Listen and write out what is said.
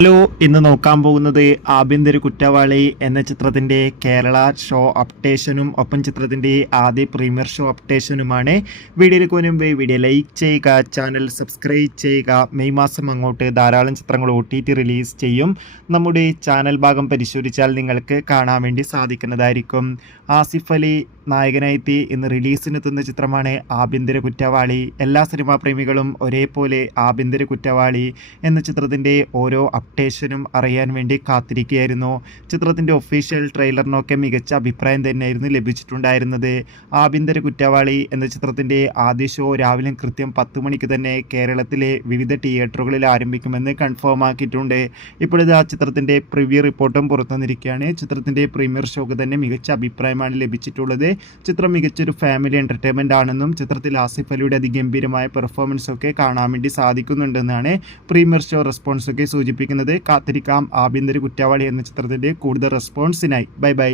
Hello, ഇന്ന് നോക്കാൻ പോകുന്നത് ആഭ്യന്തര കുറ്റവാളി എന്ന ചിത്രത്തിൻ്റെ കേരള ഷോ അപ്ഡേഷനും ഒപ്പം ചിത്രത്തിൻ്റെ ആദ്യ പ്രീമിയർ ഷോ അപ്ഡേഷനുമാണ്. വീഡിയോയിലേക്ക് മുൻപ് വീഡിയോ ലൈക്ക് ചെയ്യുക, ചാനൽ സബ്സ്ക്രൈബ് ചെയ്യുക. മെയ് മാസം അങ്ങോട്ട് ധാരാളം ചിത്രങ്ങൾ OTT റിലീസ് ചെയ്യും. നമ്മുടെ ചാനൽ ഭാഗം പരിശോധിച്ചാൽ നിങ്ങൾക്ക് കാണാൻ വേണ്ടി സാധിക്കുന്നതായിരിക്കും. ആസിഫ് അലി നായകനായി ഇന്ന് റിലീസിനെത്തുന്ന ചിത്രമാണ് ആഭ്യന്തര കുറ്റവാളി. എല്ലാ സിനിമാ പ്രേമികളും ഒരേപോലെ ആഭ്യന്തര കുറ്റവാളി എന്ന ചിത്രത്തിൻ്റെ ഓരോ അപ്ഡേഷനും അറിയാൻ വേണ്ടി കാത്തിരിക്കുകയായിരുന്നു. ചിത്രത്തിൻ്റെ ഒഫീഷ്യൽ ട്രെയിലറിനൊക്കെ മികച്ച അഭിപ്രായം തന്നെയായിരുന്നു ലഭിച്ചിട്ടുണ്ടായിരുന്നത്. ആഭ്യന്തര കുറ്റവാളി എന്ന ചിത്രത്തിൻ്റെ ആദ്യ ഷോ രാവിലെ കൃത്യം 10 മണിക്ക് തന്നെ കേരളത്തിലെ വിവിധ തിയേറ്ററുകളിൽ ആരംഭിക്കുമെന്ന് കൺഫേം ആക്കിയിട്ടുണ്ട്. ഇപ്പോഴത്തെ ആ ചിത്രത്തിൻ്റെ പ്രിവ്യൂ റിപ്പോർട്ടും പുറത്തു വന്നിരിക്കുകയാണ്. ചിത്രത്തിൻ്റെ പ്രീമിയർ ഷോക്ക് തന്നെ മികച്ച അഭിപ്രായമാണ് ലഭിച്ചിട്ടുള്ളത്. ചിത്രം മികച്ചൊരു ഫാമിലി എൻ്റർടൈൻമെൻ്റ് ആണെന്നും ചിത്രത്തിൽ ആസിഫ് അലിയുടെ അതിഗംഭീരമായ പെർഫോമൻസ് ഒക്കെ കാണാൻ വേണ്ടി സാധിക്കുന്നുണ്ടെന്നാണ് പ്രീമിയർ ഷോ റെസ്പോൺസ് ഒക്കെ സൂചിപ്പിക്കുന്നത്. കാത്തിരിക്കാം ആഭ്യന്തര കുറ്റവാളി എന്ന ചിത്രത്തിൻ്റെ കൂടുതൽ റെസ്പോൺസിനായി. ബൈ.